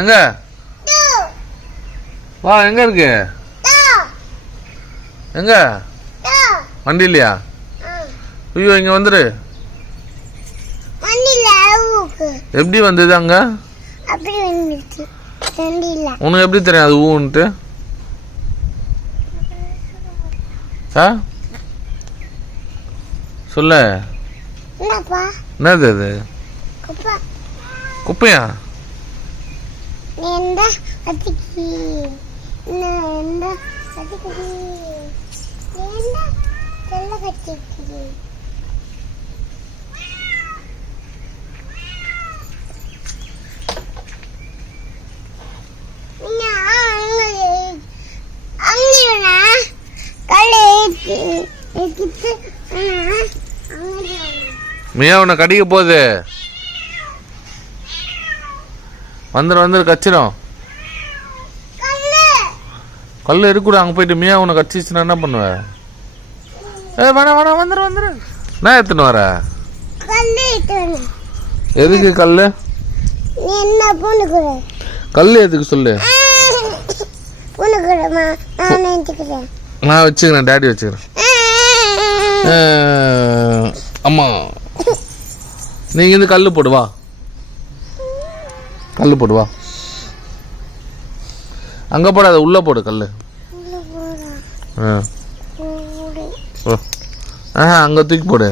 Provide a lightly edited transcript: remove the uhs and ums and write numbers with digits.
எங்க வா, எங்க இருக்கு? எங்க வண்டி இல்லையா? ஐயோ, இங்க வந்துரு. எப்படி வந்தது அங்க? உனக்கு எப்படி தெரியும் அது ஊன்ட்டு? சொல்ல என்னது அது? குப்பையா? மியா உன்னை கடிக்க போகுது. வந்துரு கச்சிரும். கல்லு இருக்குடா, அங்க போயிட்டு மியா உன்னை கச்சிச்சுன்னா என்ன பண்ணுவ? வேணாம் வந்துரு. நான் எடுத்துன்னு வர. எதுக்கு கல்லு? கல்லு எதுக்கு சொல்லு. நான் வச்சுக்கிறேன், டாடி வச்சுக்கிறேன். அம்மா நீங்க இந்த கல்லு போடுவா, அங்க போடாத, உள்ள போடு கல்லு. அங்க தூக்கி போடு.